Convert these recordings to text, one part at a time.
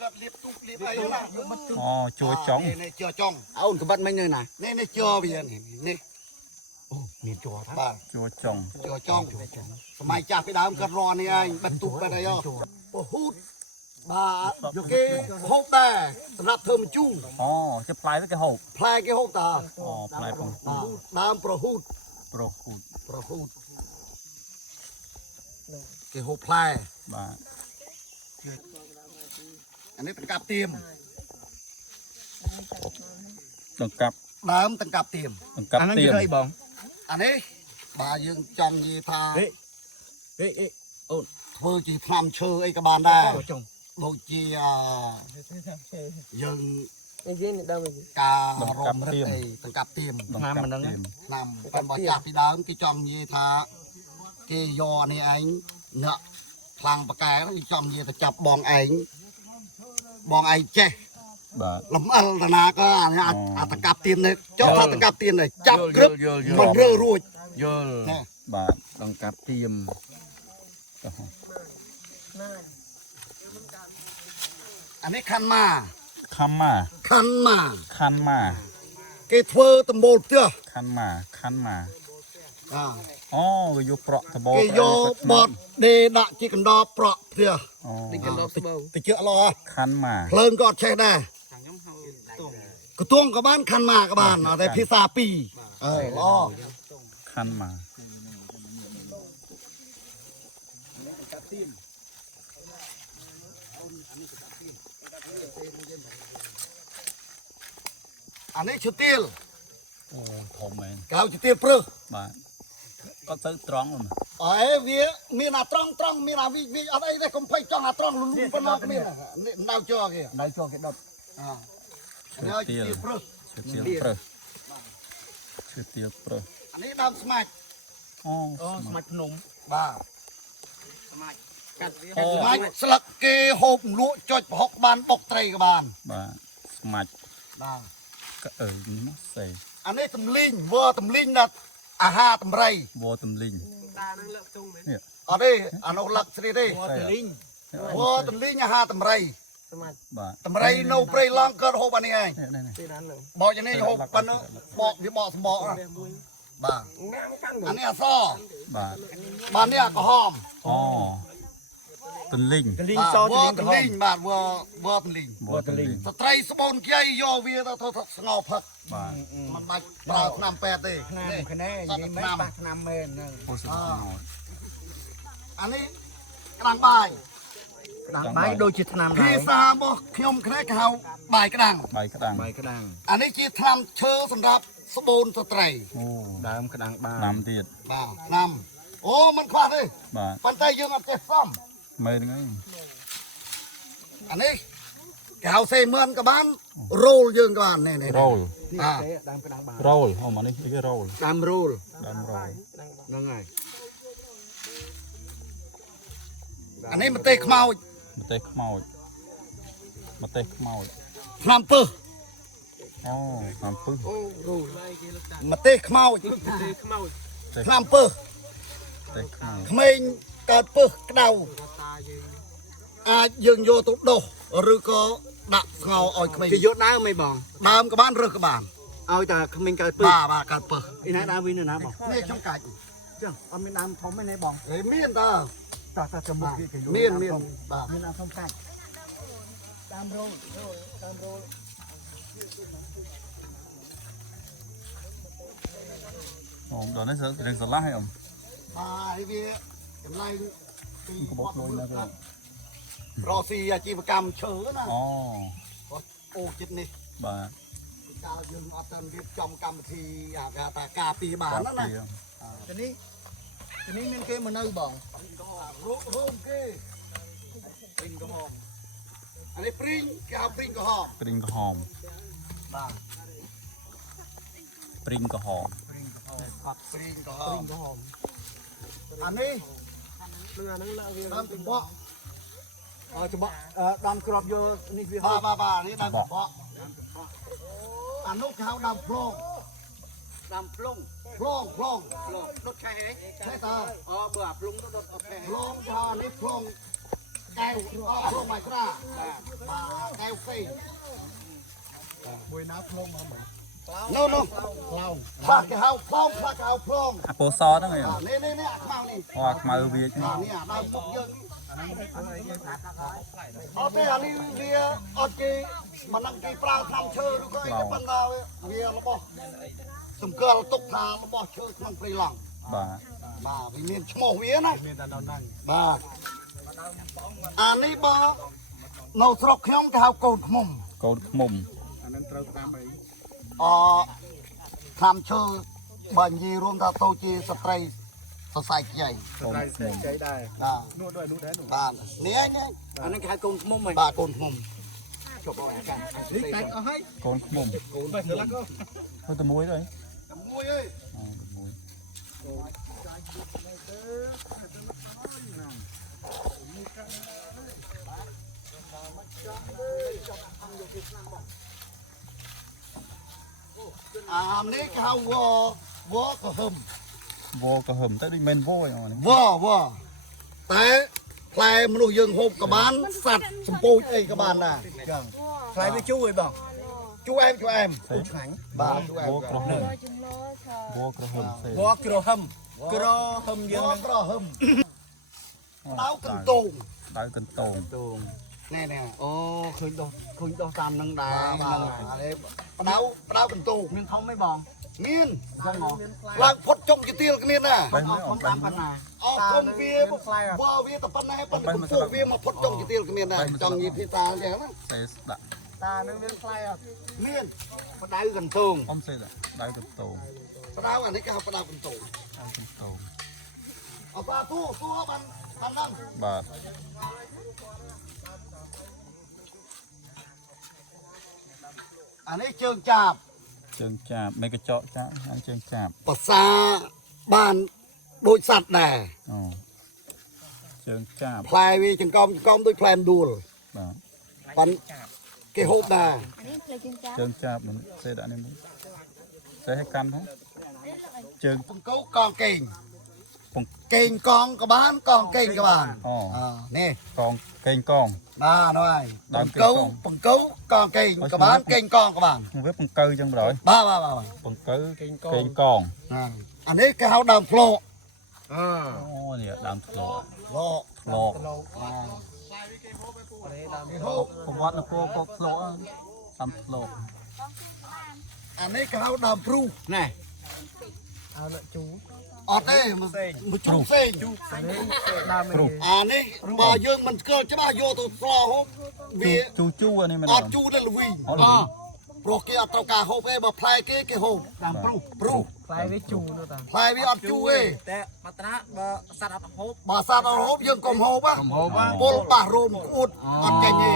ก็เรียบตุ๊กเรียบอะไรนะอ๋อจัวจ้องนี่จัวจ้องเอากระบัดไม่เนยนะนี่จัวเบียนนี่โอ้มีจัวทั้งบ้าน จัวจ้อง จัวจ้องสมัยจ่าไปดามก็รอนี่ไงบรรทุกไปได้ย่อโอ้โหบาโยเกโฮแต่สำหรับเธอมจู้ อ๋อจะปลายไว้แกหก พลายเกโฮตา อ๋อปลายปอง ดามประหูด โปรกูด ประหูดเกโฮพลาย บ่า อันนี้ตังกับเตรียม ตังกับ ดามตังกับเตรียม ตังกับเตรียม อันนี้บายังจังยีพาเธอจีทำเชื่อไอ้กระบาลได้โลจียังการรอมรักไอ้ตังกับเตรียม ตังกับเตรียม นำเป็นบอจากพี่ดามกี่จอมยีทากี่ยอนี่ไอ้เนาะพลังประกายแล้วกี่จอมยีจะจับบองไอ้เจ๊ บ่า ลำอัลตนาก็เนี่ยอัตกับเตียนเลยเจ้าอัตกับเตียนเลยจับกรึบมันเรื่อรุ่ย ยล บ่า ต้องกับเตรียม อันนี้คันมา คันมา คันมา คันมา เกทเวอร์ตะโมเตี้ย คันมาคันมา อ่า อ๋ออยู่เปราะตะโบ เกโยบอดเดดะจิกันดอเปราะเตี้ย อ๋อ ติเจอรอ คันมา เพลิงก็ใช้ได้กระต้วงกับบ้านคันมากับบ้านอะไรพิซาปีรอ คันมา อันนี้ชุดเตียล โอ้โหแมน เกาชุดเตียลปรึก บ่าก็ซื้อตรองมัน เอ้เวียมีนาตรองมีนาวิอะไรได้คมไพ่จ้องนาตรองลุ้นปนอกมีนะนี่นาวจอเกี่ยนาวจอเกี่ยดับอันนี้ชุดเตียลปรึก ชื่อเตียวเปรอะชื่อเตียวเปรอะ อันนี้ดำสมัย อ๋อ สมัยพนม บ้า สมัย สมัยสลักเกหบลวจดหกบานบกไตรกับบาน บ่าสมัย บ้า ก็นี่มั้งใส่ อันนี้ตำลิงวัวตำลิงนะอาหารตำไร วัวตำลิงเนี่ย อันนี้อันนั้นหลักสิดิ วัวตะลิง วัวตำลิงอาหารตำไร บ่า ตำไรโนเปรย์ลองเกิดหกอันนี้ไง เนี่ย บอกอย่างนี้หกปันบอกวิบอกสมบอกบ้าอันนี้ซอ บ่า บ้านนี้ก็หอม อ๋อตำลิง ตะลิงซอ วัว ตะลิง ตำลิงบ้านวัวตำลิง วัวตำลิง สไตรสมอนเกียยอเวียตัวสงบพัก บ่า มันมาปลาขนำแปดดิ น้ำคะแนนยังไม่ปักน้ำเมนนึง โอ้สุดยอด อันนี้กลางบ่าย ไม้โดยจิตน้ำ พี่ซาบอกขยมแค่เขาบ่ายกลาง ใบกระดัง ใบกระดัง อันนี้จีทำเชื่อสำหรับสบูนสไตร โอ้ ดามกระดังบ้า น้ำเตียด บ่านำโอ้มันคว้าเลย บ่า ปันใจยังอัดเจ็บซ้ ไม่ได้ไง ำอันนี้แกเอาเซเมือนกับบ้านโรลยังกับบ้านนี่ โรล อ่า ดามกระดังบ้า โรลเอามานี่นี่ก็โรล ดามรูล ดำโรล นั่งไง อันนี้มันเตะขมาว มาเตะขมาวมาเตะขมาว ทำปื้อ อ๋อน้ำพึ่ง มาเตะขมาว เตะ ทำปื้อ เตะขมาว ขมิ้นเกิดปื้อกระเดาอายังโยตุโดหรือก็ดักเงาเอาขมิ้น จะยศน้าไม่บอก ดามกับบ้านเรือกับบ้าน เอาแต่ขมิ้นกระปื้ บ้าเกิดปื้อ อีน่าดาวินนะบอก นี่ช่างไก่ เจ้าเอาไม่น้ำทอมไม่ในบอก เฮ้ยเมียนตา ตาจมูก เมียนบ้า มีน้ำทอมกันดามรูลดามรูล โอ้เดี๋ยวนี้เรื่องสลักให้ผม มาไอ้เบี้ยกำไรปี ก็บอกโดยนะครับ รอซีอาชีพกรรมเฉยนะ อ๋อ โอ้จิตนี่ บ่า ดาวยังอัตนเรียบจอมกรรมทีอยากตากาปีบานนั่นนะ ทีนี้มันเกมมันเอาบอก ร่มกี้ปริงกระหอมอันนี้ปริงแกเอาปริงกระหอม ปริงกระหอม บ้า ปริงกระหอม ผักปริงกระหอมอันนี้ดำตุ่มเบาะ จะบอกดามกรอบโยนี่พี่ บ้านี่ดำตุ่มเบาะอันนู้นเขาดำโพรง ดามปลุง โพรงโพรง รถใครเอง ใช่ตา อ๋อเบื่อปลุงรถโอเค โพรงยานี่โพรงแก้วโพรงไม้กล้าบ้า สิ มวยน้ำพลงมาเหมือน นู่น เรา พลาดกระเฮาพร้อมพลาดกระเฮาพร้อม អាពោសហ្នឹងឯង นี่อักเมานี่ អូអាខ្មៅវា นี่ดาวมุกยังเอาไปอันนี้เวียเอาจีมันนั่งกีปลาทำเชื่อดูก็ไอ้จะปันดาวเวียระบบสมเกลือตกทางระบบเชื่อขนมปรีหลัง បាទ มาวิเมียนชโมเวียนะ เมียนแต่เรานั่ง มาอันนี้บ่เราสระเข้มกระเฮาโกนขม កូនខ្មុំ อันนั้นเราตามไป ทำเชื่อบัญญีรวมทั้งโตจีสตรีสใสใหญ่ สไตล์ใจได้ นะ นวดด้วยนวดได้หนู บ้านเนี่ย อันนั้นแค่กงมุมไหม บ้านโกนขม จบแล้วกัน นี่แต่งเอาให้ កូនខ្មុំ ไปเสร็จแล้วก็ ទៅតែមួយទៅ มวยเอ้ย អូមួយ อันนี้เขาวอก็หึม វក៏ហឹមទៅដូចមិនវឯងអូនេះ วอแต่แผลมนุษย์ยังหบกับบ้านสัตว์สมปูไอ้กับบ้านน่ะ ใครไปช่วยบ้าง chú em ស្អី bà chú em វក្រហឹម จึงโลชอ វក្រហឹមផ្សេង วอกรหึมกรหึมยัง วอก็หึมđau từng tuồng ដៅកន្តង nè nè โอ้คืนตัวตามนังดา bà đấy đau từng tuồng มีท้องไม่บอก miên lang phốt trong cái tiêu cái miên à បេះមិនអ ท้อ ត់ ง បេះ ตามปัญหา con vía vía tập pan này pan cũng phụ vía mà phốt trong cái tiêu cái miên này trong như phía ta vậy đó សេស្ដាក់ ตานึงเลี้ยงไฟอ่ะ miên đau gần tuồng អ៊ំសេដាក់ដៅកន្តង đau anh ấy cái đau từng tuồng ដៅកន្តង bà tu ban năm បាទ anh ấy trường chạp ជើងចាបមិនកញ្ចក់ចាបហើយជើងចាប ภาษาบ้านโดยสัตว์แน่ អូជើងចាប พลายวีจังกอมด้วยแพลนดูล បាទ ปันเกฮบแน่ อันนี้เพลงจ้า ជើងចាបនឹងសេដាក់នេះមួយសេឲ្យកាន់ហ្នឹងជើង ปังเก้ากองเก่ง ปัง เก่งกองกับบ้านกองเก่งกับบ้าน អូ นี่ កងកេងកង มาหน่อย ดา ปั ว ง เก่ง เก้าก อง ปังเก้ากองเก่งกับบ้านเก่งกองกับบ้าน មកវាបង្កើចឹងបរយ บ้า បង្កើកេងកង อันนี้เขาดำโผล่ អូនេះដើមធ្លោ โล ធ្លោ ហូប ប្រវត្តិនគរក៏ធ្លោដើមធ្លោ อันนี้เขาดำพรู ណែ เอาละจู อดเอ้มันจุกเซ็ง ดามเลย อันนี้บ่យើងមិនស្គាល់ច្បាស់យកទៅស្លោហូបវា ជូជូអានេះមែន អត់ជូរដល់ល្វីង អត់ល្វីង ព្រោះគេអត់ត្រូវការហូបទេបើផ្លែគេហូប តាមព្រុស ព្រុស ไฟไว้จูด้วยตา ផ្លែវាអត់ជូរទេ តែបត្រាបើសត្វអត់ហូប បើសត្វអត់ហូបយើងកុំហូបណា ហូប ពលប៉ះរោមក្អួតអត់ចេញទេ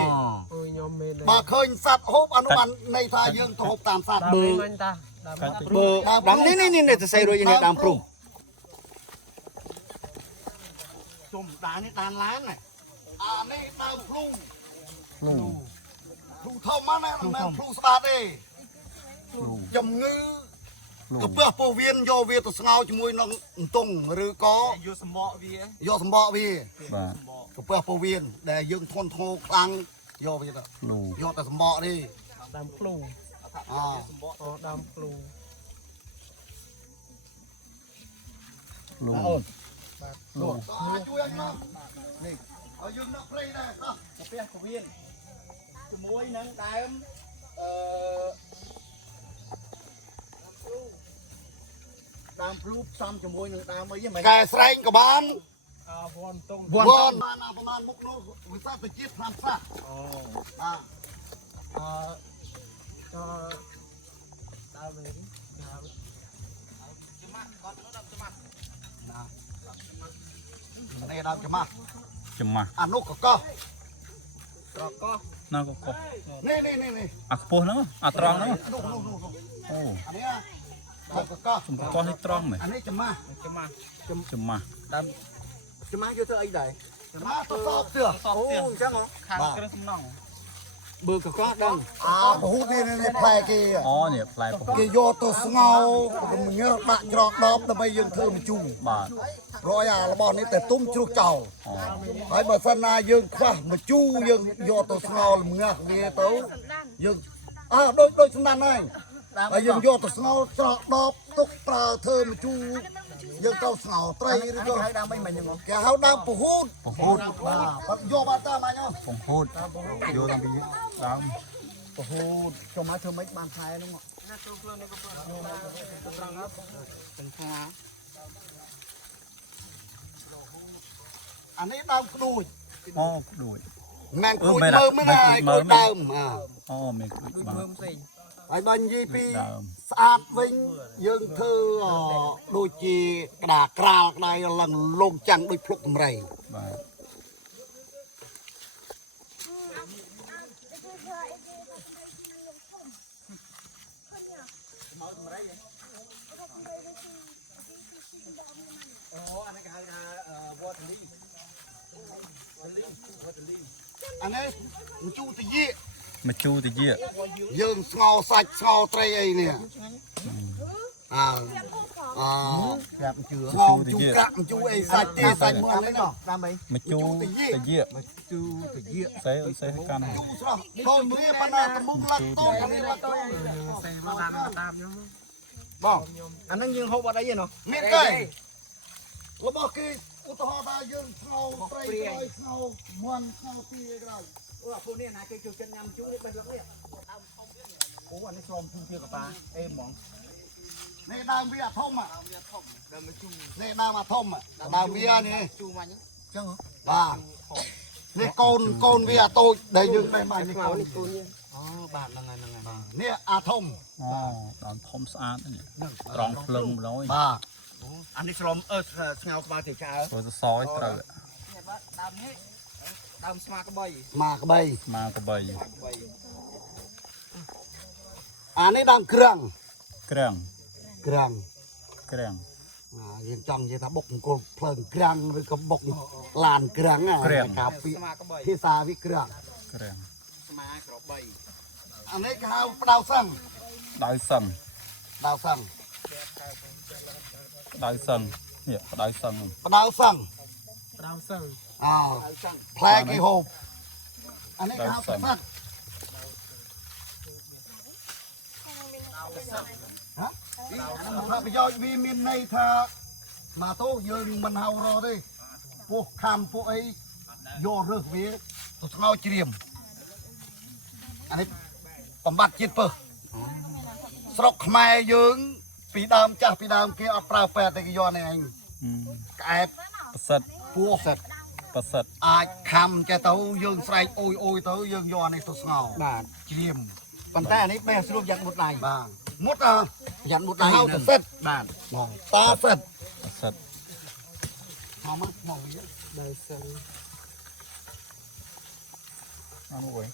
โอ้ยยอมเมนเลย បើឃើញសត្វហូបអានោះបានន័យថាយើងទៅហូបតាមសត្វ ดามเมนมันตาดาม កាច់តិច បើដាំនេះទៅសេរួយនេះតាមព្រុស ជុំដាននេះដានឡានណាអានេះដើមភ្លុង លូ ភ្លុងធំហ្នឹងណាមិនមែនភ្លុងស្បាតទេ លូ ជំងឺ លូ កពើពោះវៀនយកវាទៅស្ងោរជាមួយនឹងអន្ទង់ឬក៏ យកសម្បកវា យកសម្បកវា បាទ កពើពោះវៀនដែលយើងធន់ធ្ងរខ្លាំងយកវាទៅ លូ យកតែសម្បកទេ ดามพลู អ อ๋อดามพลู លូ លូជួយឲ្យមកនេះឲ្យយើងដាក់ព្រៃដែរអោះ កាពះពវៀនជាមួយនឹងដើមដើមព្រូផ្សំជាមួយនឹងដើមអីហ្នឹង កែស្រែងក៏បាន อ่าวอนตรง វ៉ាន់បានប្រហែលមុខនោះវិសាទៅជាតិ5ផ្លាស់ อ๋อ បាទ อ่าก็ดามเลยดาม នេះដើមចំមាស់ ចំមាស់ អានោះក៏កោះ ត្រកក ណាក៏កោះ នេះ អាខ្ពស់ហ្នឹងអាត្រង់ហ្នឹង នោះ អូ អានេះដើមកកោះ ចំកោះនេះត្រង់មែន អានេះចំមាស់ จะมา ចំមាស់ ចំណាយយកទៅអីដែរ ចំមាស់ទៅសោបទឿ អូអញ្ចឹងហ៎ខាង បាទ គ្រឿងសំណង់ บอร์ก็ดัง bộ hút đi này plei kia อ๋อเนี่ยปลายประ kia vô tôi ngầu mình nhớ bạn trọt đốp là bây giờ thưa mình chung บาท rồi là bọn này để tung chuột chầu อ๋อ ហើយបើសិនណាយើងខ្វះមកជូរយើងយកទៅស្ងោរល្ងាស់វាទៅយើងដូចសំណានហើយហើយយើងយកទៅស្ងោរស្រកដបទុកប្រើធ្វើមកជូរយើងទៅស្ងោរត្រីឬក៏ហៅដើមអីមិញហ្នឹងគេហៅដើមពហូតបាទយកបាត់តាមអញ ผมพูดโยตังปีดาว ពហូតចូលមកធ្វើម៉េចបានខែហ្នឹង អានេះដើមក្ដួច อ๋อด้วย មិនក្ដួចមើលមិនហើយក្ដួចដើម อ๋อมีกลุ่มบาท ហើយបើនិយាយពី ដើម ស្អាតវិញយើងធ្វើដូចជាក្តារក្រាលក្តារឡើងលំចាំងដូចភ្លុកកំរៃ บาท អានេះមជូរតាយៈ มาจูติเยอะ យើងស្ងោរសាច់ស្ងោរត្រីអីនេះក្រាបជឿស្ងោរជូរក្រាក់ជូរអីសាច់ទេសាច់មើលនេះណាតាមអី มาจูติเยอะ ជូរតាយៈ ใส่ให้กัน ជូរស្រស់ដូចវាប៉ុណ្ណាតមុំឡាត់តូនអានេះឡាត់តូន សេតាមខ្ញុំ បង អាហ្នឹងយើងហូបអត់អីទេណោះ មានទេរបស់គេឧទាហរណ៍ថាយើងស្ងោរត្រីក្រោយស្ងោរមន់ស្ងោរទីអីក្រោយ ពួកនេះណាគេចូលចិត្តញ៉ាំជូរនេះបេះលឹកនេះអូអានេះស្រោមជូរជាកប៉ាអេហ្មង នេះដើមវាអាធំ ដើមមកជូរ នេះដើមអាធំដើមវានេះ ជូរមកអញ្ចឹង បាទនេះកូនវាអាតូចដែលយើងបេះបាញ់នេះកូន អូបាទហ្នឹងហើយ នេះអាធំ อ๋อดอนทอมสะอาดนี่ตรองเพลิงร้อย បាទ អានេះស្រោមស្ងោក្បាលទៅចើ ตัวจะซอยเตรอ ដើមនេះដើមស្មាក្បី មកក្បី มากระใบ អានេះដើមគ្រឿង เครื่อง គ្រឿង เครื่อง យើងចង់និយាយថាបុកអង្គលភ្លើងគ្រឿងឬក៏បុកឡានគ្រឿងកាពី ស្មាក្បី ភាសាវាគ្រឿង เครื่อง ស្មាក្របបី អានេះគេហៅផ្ដៅសឹង ดอยสัง ផ្ដៅសឹង ดอยสังเนี่ยดอยสัง ផ្ដៅសឹង ដើមសឹង ផ្លែគេហូបអានេះគេហៅប្រសិទ្ធប្រយោជន៍វាមានន័យថាមកទៅយើងមិនហៅរទេពោះខំពួកអីយករើសវាទៅស្ងោរជ្រាមអានេះបំបត្តិជាតិពឹសស្រុកខ្មែរយើងពីដើមចាស់ពីដើមគេអត់ប្រើពេទ្យទេគេយកនេះឯងក្អែប ประសិทธิ์ ពោះ ประសិទ្ធ អាចខំចេះទៅយើងស្រែកអុយទៅយើងយកអានេះទៅស្ងោរ បាទ ជ្រាម ប៉ុន្តែអានេះបេះស្រួលយ៉ាងមុតដៃ បាទមុត យ៉ាងមុត ហៅ ដៃ ប្រសិទ្ធ បាទ មកតាសិទ្ធ ประสิทธิ์ មកមកវា ដើមសឹង เอาหน่อย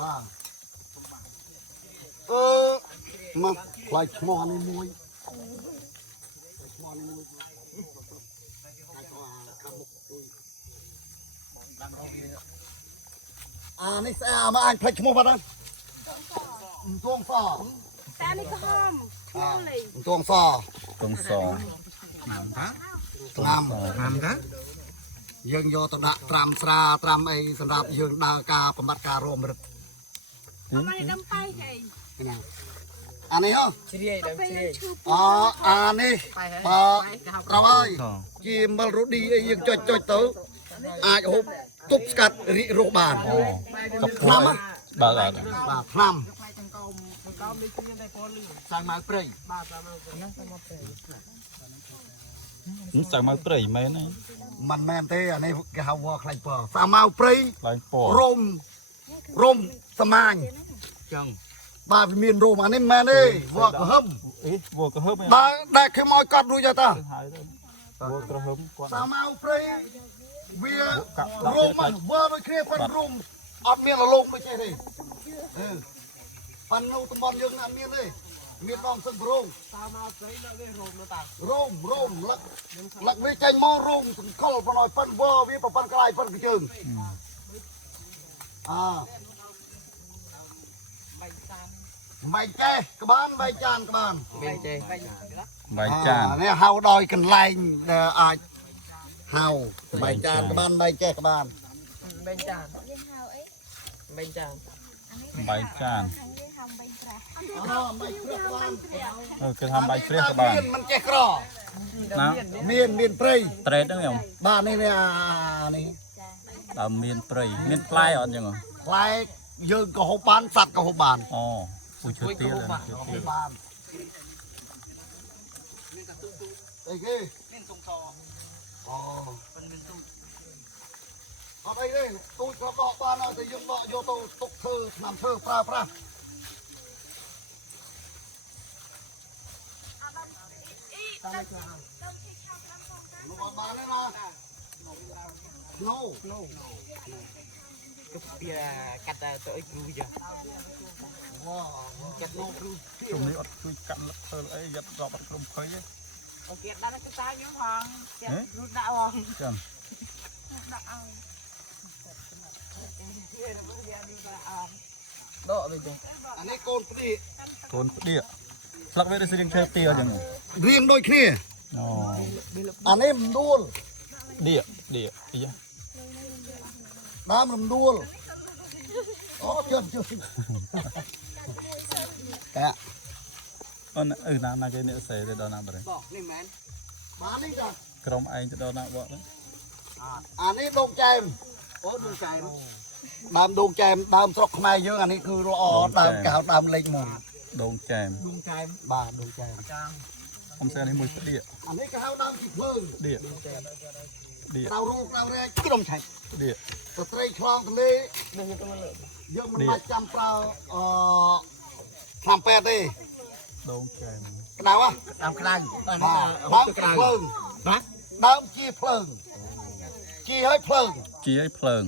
បាទមកខ្លាចឈ្មោះនេះមួយឈ្មោះនេះមួយនេះស្អាតមកអញផ្លេចឈ្មោះបាត់ហើយទងស តែនេះក៏ហមឈ្មោះនេះ ទងស ตรงสอง ឆ្នាំ ហាមតា យើងយកទៅដាក់ត្រាំស្រាត្រាំអីសម្រាប់យើងដើរការបំបត្តិការរមរឹក អមនេះដំបៃហេ ណាអានេះហ៎ ជ្រាយដើម ពេល ជ្រាយ ឈឺ អានេះបើត្រូវហើយជាមិលរូឌីអីយើងចុចទៅអាចហូបទប់ស្កាត់រីករោគបាន อ๋อกับ ឆ្នាំ บาท បាទឆ្នាំ កោមនេះគ្មានតែពណ៌លឿង សាំងមកព្រៃ បាទតាមហ្នឹងតាមមកព្រៃ มันสั่งมาเปรย์ไหมนี่ មិនមែនទេអានេះគេហៅវល់ខ្លាញ់ពណ៌សាម៉ៅព្រៃ ลายปอด រោមសមាញ ចឹង បាទវាមានរោមអានេះមិនមែនទេវល់ក្រហម เอ๊ะวัวกระเฮิบไหม បាទដែលគេមកកាត់រួចហើយតា หายเลยวัวกระเฮิบกว่า សាម៉ៅព្រៃវារោមវល់ដូចគ្នាប៉ុនរោមអត់មានរលោងដូចទេប៉ុននៅតំបន់យើងអត់មានទេ មានដងសឹងប្រង ตามมาใส่แล้วได้โรมแล้วตา រោមលឹកវាចេញមករោមសង្កលប៉ុណ្ណោះប៉ិនវវាប្រប៉ិនក្លាយប៉ិនកជើងបាយចេះក្បានបាយចានក្បាន เป็นเจ បាយចាន នេះហៅដោយកន្លែងដែលអាចហៅបាយចានក្បានបាយចេះក្បាន เป็นจาน យើងហៅអី เป็นจาน បាយចាន ខាងយើងហៅបាញ់ប្រាស់ អូបាយព្រឹកក្បាន គេថាបាយព្រះក៏បាន มันចេះក្រ ណា មានព្រៃ ត្រេតហ្នឹងខ្ញុំ បាទនេះនេះនេះ ដើមមានព្រៃមានផ្លែអត់ចឹង ផ្លែយើងក៏ហូបបានសត្វក៏ហូបបាន អូពូឈើទៀត បានអីគេមានសុំតអូមិនមានទូចអត់អីទេទូចក៏ដកបានតែយើងដកយកទៅទុកធ្វើឆ្នាំធ្វើប្រើប្រាស់លោកអត់បានទេណា No ก็เปียกัดตัวไอ้ครูจ้ะ វ៉ាចាត់លោកគ្រូ ជុំនេះអត់ជួយកាត់លឹកធ្វើអីយ៉ាត់រាប់អត់ក្រុមភ័យទេ โอเคด้านก็ตายอยู่ห้องแกรู้ดาว ចឹង ដកទៅចឹង អានេះកូនព្រាក កូនផ្ដៀកស្លឹកវាដូចរៀងឈើទាលចឹង រៀងដូចគ្នា អូ អានេះរំដួល ដៀកអីយ៉ា ដើមរំដួលអូជឿនតែ អូនណាគេអ្នកសេទៅដល់ណាបរិ บอกนี่แมนបាននេះចា ក្រុមឯងទៅដល់ណាបក អានេះដងចែមអូដងចែមដើមដងចែមដើមស្រុកខ្មែរយើងអានេះគឺល្អដើមកៅដើមលេខ1 ដងចែម ดวงใจ បាទដងចែម ខ្ញុំសេនេះមួយផ្ដៀក អានេះគេហៅដើមជីភ្លើង ផ្ដៀក ក្រៅរូបក្រៅរែកក្រុមឆៃ ផ្ដៀក ស្ត្រីឆ្លងទន្លេ នឹងទៅលើ យើងមិនបាច់ចាំប្រើឆ្នាំពេទ្យទេ ដងចែម ក្តៅហ៎ តាមក្តៅ បាទដើមជីភ្លើងបាទដើមជីភ្លើងជីឲ្យភ្លើង ជីឲ្យភ្លើង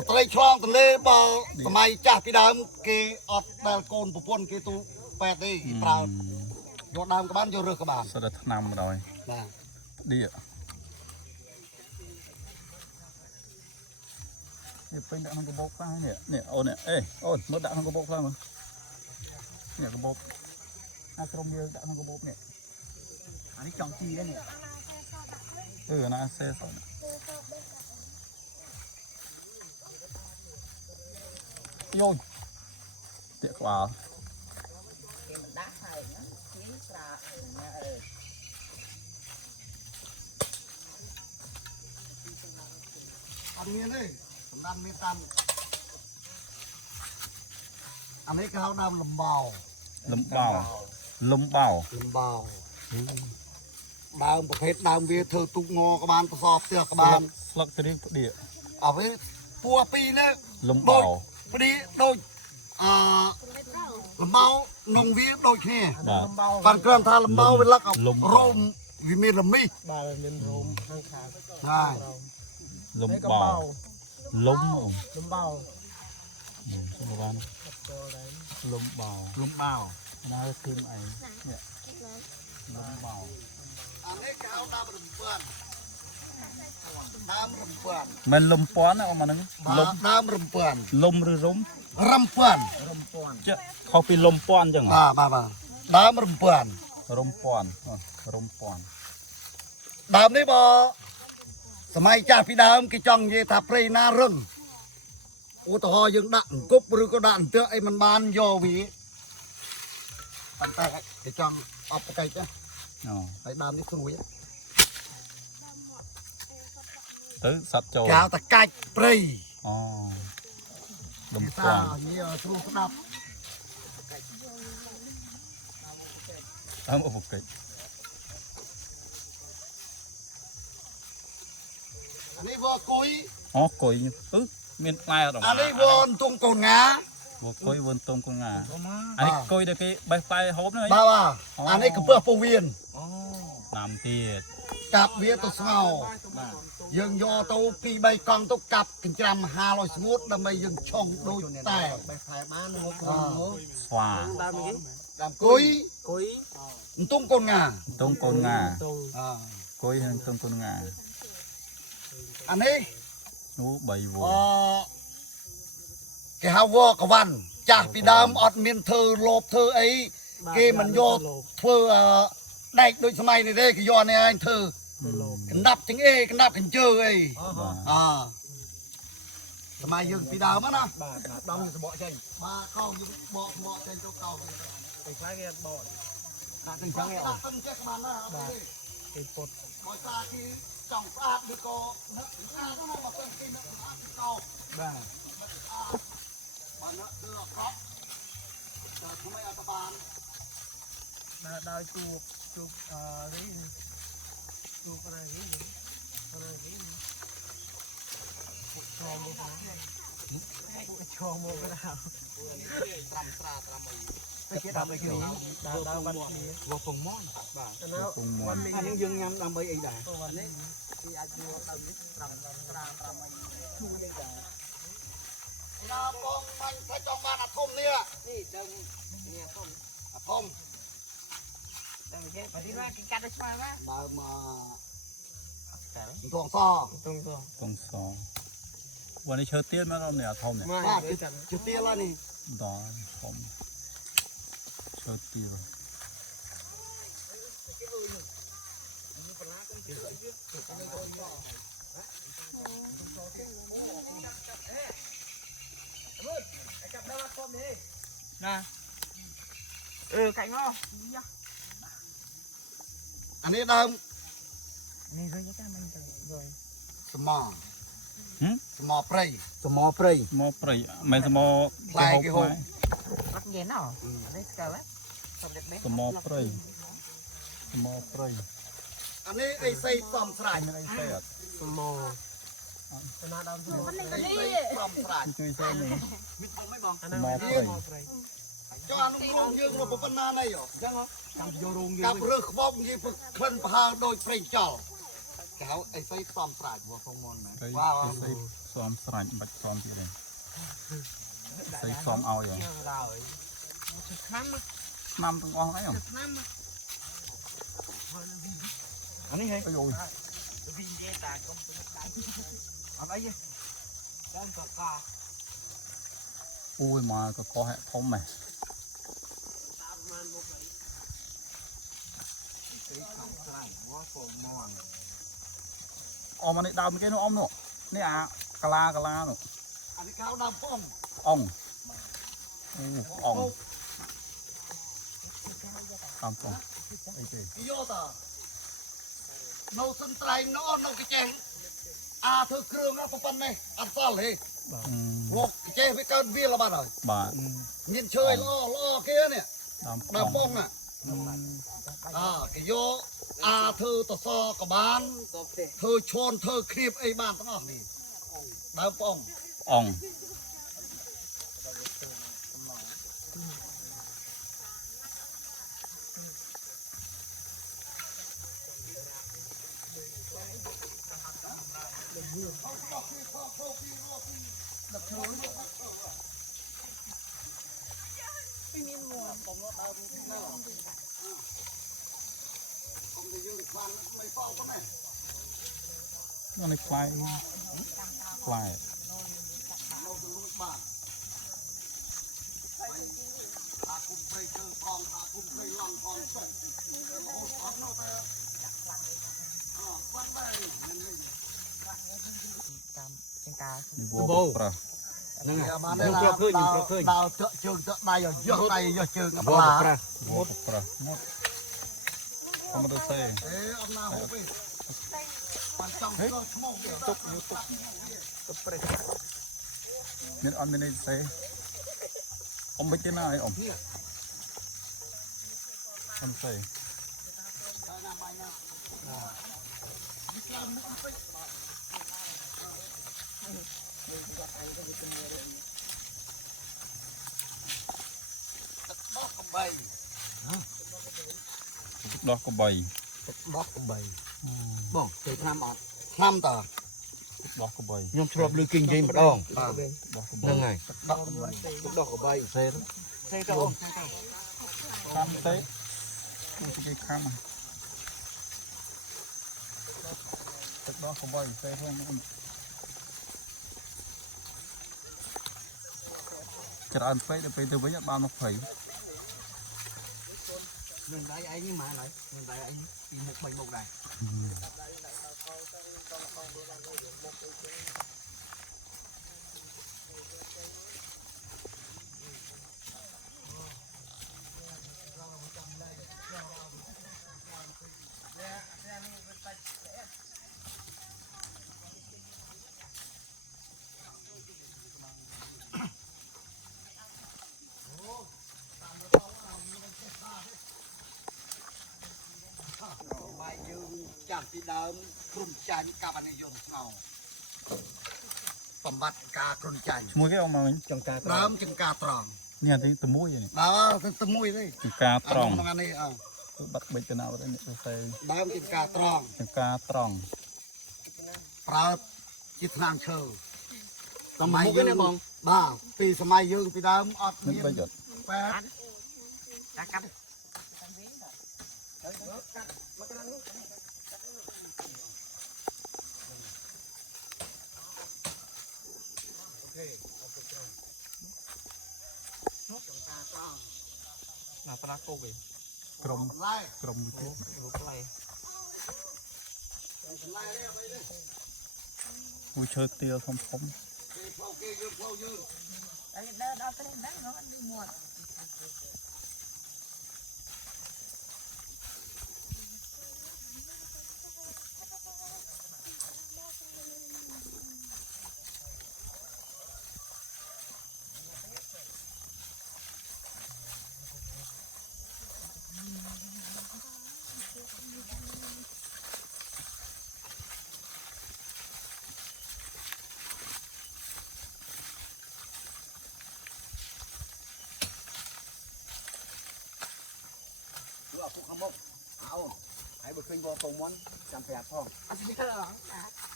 ស្ត្រីឆ្លងទន្លេបើសម័យចាស់ពីដើមគេអត់ដែលកូនប្រពន្ធគេទូពេទ្យទេប្រើយកដើមក្បានយករើសក្បាន សិតតែឆ្នាំម្ដង បាទ ផ្ដៀកនេះពេញដាក់ក្នុងកាបូបខ្លះនេះអូនអេអូនមើលដាក់ក្នុងកាបូបខ្លះមើលនេះកាបូបអាក្រុមយើងដាក់ក្នុងកាបូបនេះ อันนี้จองจีแล้วเนี่ย ណាសេសយោតាក់ក្បាល គេមិនដាក់ហើយណានេះស្រាណាអត់មានទេសម្រាប់មានតាមអានេះគេហៅដើមលំបោ លំបោលំបោ លំបោដើមប្រភេទដើមវាធ្វើទូកងក្បានប្រសពផ្ទះក្បាន ស្លឹកត្រៀងផ្ដៀក អត់វាពួរពីរនេះ លំបោ ព្រីដូចលំបោនងវាដូចគ្នា បាទ បានគ្រាន់ថាលំបោវាលឹករោមវាមានរមី បាទមានរោមខាងខាង ហើយ លំបោលំអូ លំបោ សុំបានលំបោ លំបោ ណាគឺអីនេះលំបោ អានេះគេហៅដើមរំពាន់ដើមរំពាន់ មិនលំពាន់អូមកហ្នឹងលំ ដើមរំពាន់ លំឬរំ រំពាន់ ចាខុសពីលំពាន់អញ្ចឹង បាទដើមរំពាន់ រំពាន់រំពាន់ ដើមនេះបើសម័យចាស់ពីដើមគេចង់និយាយថាព្រៃណារឹងឧទាហរណ៍យើងដាក់អង្គប់ឬក៏ដាក់អន្ទើអីមិនបានយកវាប៉ុន្តែគេចង់អបបកិច្ចណា អូ ហើយដើមនេះស្រួយ ទៅសត្វចូល គេហៅថាកាច់ព្រៃ អូលំ គេ ពា ថា ន់ និយាយស្រួលស្ដាប់ តាមឧបកិច្ច អានេះវគួយ អូកុយមានផ្លែអត់ អានេះវនទងកូនងា វកុយវនតុងកងអាអានេះកុយដែលគេបេះផ្លែហូបហ្នឹង បាទអានេះកំពឹសពោះវៀន តាមទៀត កាប់វាទៅស្ងោយើងយកទៅពីរបីកង់ទៅកាប់កញ្ច្រាំហាលឲ្យស្ងួតដើម្បីយើងឆុងដូចតែ បែបផ្លែបានមក ស្វា ដើមនេះ ប đam គុយ គុយ ទុំកូនងា តុងកូនងា តង អ គុយនឹងតុងកូនងា អានេះ នោះ3វ អគេហៅវកវ៉ាន់ចាស់ពីដើមអត់មានធ្វើលោបធ្វើអីគេមិនយកធ្វើដែកដូចសម័យនេះទេគេយកនេះឯងធ្វើកណ្ដាប់ជាងអេកណ្ដាប់កញ្ជើអី បាទ សម័យយើងពីដើមណា បាទដំសបកចេញ បាទកោយើងបកមកចេញទៅកោ ទៅខ្លាយគេបក ដាក់ទាំងចឹងឯង ដាក់ទៅចេះបានណាអត់ទេ គេពុត បើស្អាតគេចង់ស្អាតឬក៏នឹកស្អាតណាបើសិនគេនឹកស្អាតគេកោ បាទ បើនឹកគឺអក្រក់តែថ្មីអត់បាន ដល់ជួបនេះជួបอะไรនេះอะไรនេះឈោមមកឈោមមកក៏ដល់ តែគេដាក់ឲ្យគ្នា ដល់បាត់គ្នា វពងមន់បាទ ទៅនៅ ពងមាន់ អានេះយើងញ៉ាំដើម្បីអីដែរ วันนี้ที่อาจจะเอานี้ตรำมาช่วยได้ ណាបងបាញ់ថាចង់បានអាធំនេះ นี่เดิมเนี่ยต้น អាធំ เดิมแค่ปฏิวัติการได้ช่วยมั้ย ដើមទងស ตรงตรง តុងសวันนี้เชิญเตี้ยนมาเราเนี่ยធំเนี่ย បាទជាទៀលហើយនេះ ដល់ធំเชิญเตี้ย นะไก่งอ អានេះដើម นี่เลยจ้ามันเลย សមសមព្រៃ សមอព្រៃ មកព្រៃមិនសម ផ្លែគេហូប รักเย็นเนาะได้สกัดแล้วสำเร็จไหม សមព្រៃសមព្រៃ អានេះអីសីសំស្រាច់ មានអីផ្សេងអត់ สมอชนะดาวดู អីសីសំស្រាច់ ជួយផ្សេងនេះ មកព្រៃ ចុះអានោះក្រុមយើងមកប៉ុណ្ណាណៃហ៎ ចឹងហ៎ចាំយករោងយើ កា ង ប់រើសក្បោបនិយាយក្លិនប្រហើរដូចប្រេងចោលគេហៅអីសីសំស្រាច់ វពងមន់មែន ព្រៃផ្សេងសំស្រាច់បាច់សំទៀតទេផ្សេងសំឲ្យហ៎ เราข้าม ឆ្នាំទាំងអស់ហ្នឹង ข้าม អានេះហេ អីអូយ វិញទេតាកុំទៅដៃអត់អីទេដល់កក អូយមកកកហែធំហ៎ តាមប្រហែលមកអី អមនេះដើមគេនោះអមនោះនេះអាកាឡានោះ អានេះគេហៅដើមប៉ង អង្គអង្គអង្គអីទេ គេយកតានៅសិនត្រែងនោះនៅគេចេះអាធ្វើគ្រឿងណាប៉ុណ្ណេះអត់សល់ទេវកគេចេះវាកើតវាលបាត់ហើយ បាទ មានឈើល្អល្អគេនេះ ដើម ដើមប៉ងណាគេយកអាធ្វើតសក៏បាន តបទេ ធ្វើឈនធ្វើគ្រៀបអីបានទាំងអស់នេះដើមប៉ង អង្គ យើងខ្លាំងមិនប៉ោប៉ុណ្ណេះ នេះខ្លាយខ្លាយ នៅទៅលួចបានអាគុំព្រៃជើងផងអាគុំព្រៃឡងផងចុះរហូតអត់នោះតែខ្លាំងដែរ តាមជាងការ នេះវោប្រាស់ ហ្នឹងហើយ បាន យើងគ្រាប់ឃើញយើងគ្រាប់ឃើញ ដើរទឹកជើងទឹកដៃយកដៃយកជើង វ ប្លា ប្រាស់ វោប្រាស់មកអមទៅសេ អេអត់ណាហូបទេបានចង់ចូលឈ្មោះវា ទុកយកទុក ទៅព្រៃ មានអត់មានអីសេអមមិនទេណាអីអមអមសេ បោះកំបី ដោះកបី បោះកំបី បងចូលឆ្នាំអត់ ឆ្នាំតើ ដោះកបី ខ្ញុំធ្លាប់លើគេនិយាយម្ដង បាទ ដោះកបី ហ្នឹងហើយ បោះកំបី ទឹកដោះកបីសេ សេទៅអូន អ khăm tết tôi chỉ cái khăm thực đó không bao giờ tê không chả ăn phê để phê từ với nhận bao nó phẩy Mình đáy ấy nhưng mà lại mình đáy ấy thì một bình một đài. Bài dương chẳng thì đớm krum chanh cả bạn này dùng ngầu. Phẩm bát ca krum chanh. mua cái ông mà mình Trong ca đớm chừng ca tròn nghe thấy tụi muối vậy này đó tụi mùi đấy cá tròn ăn này tôi bắt bệnh từ nào đấy phê đớm chừng ca tròn cá tròn ប្រើជាថ្នាំឈើ Tầm một cái này bông. បាទពីសម័យយើងពីដើមអត់ nước មាន bây giờ បែប đã cắt ណាត្រាគោវិញ ក្រុម ឡែ ក្រុមមួយទៀត រូបផ្លែ ឡែនេះអីនេះ គូឈើទាលធំធំ គេផ្លូវគេយើងផ្លូវយើង Đấy, đó cái đấy nó đi muộn. ดูเอาพวกขมกเอาให้บุกขึ้นบัวตรงม้วนจำแปดพ่อ anh biết là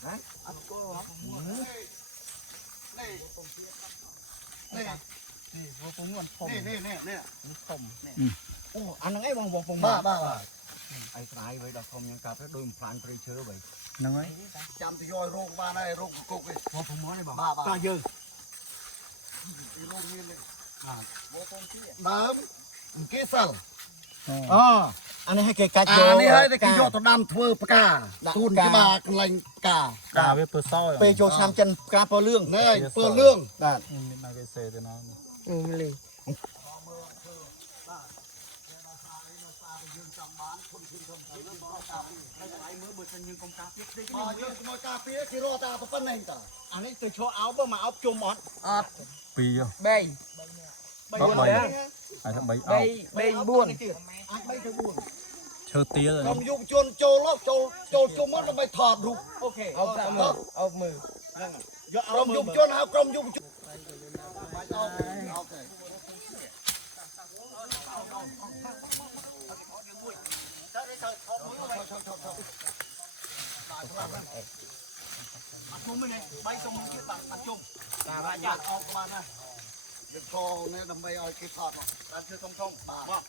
hả anh có hả នេះនេះ thì vô cùng nguồn phòng នេះនេះនេះ phòng Ồ, anh ấy bông bông bông បាទបាទបាទ ai trái với đặc không những cà phê đôi phản pre chứa vậy ហ្នឹងហើយ ចាំទៅយករោគបានហើយរោគគុកឯង bao phong món này bảo Bà. ta dư ពីរោគមាននេះដើមគេសិល anh ấy hay kể cách អានេះហើយតែគេយកទៅដាំធ្វើផ្កា ដាក់ ទូន ផ្កា ច្បារកន្លែងផ្កា កាវាពើសោយ pe cho sam chân cà phê lương នេះពើលឿង đạt មានណាគេសេទៅណា ừ lì មកយើងខ្មោចការពារគេរកតែប៉ុណ្ណេះតើ anh ấy từ cho áo bơ mà áo chôm món ពីរ bay 3 3ហើយថា3អោ bay bay buồn anh bay từ buồn ឈើទាល ក្រុមយុវជនចូលចូលជុំមកដើម្បីថតរូប ok ốc dạ mờ ốc mờ do ក្រុ áo មយុវ mơ ជនហៅក្រុមយុវជនអូខេ chôm bên này bay xong mình kia bạn chôm បាទបាទយ៉ាអោកបានណាវាខនេះដើម្បីឲ្យគេថតមក bạn chưa thông thông បាទ បាទ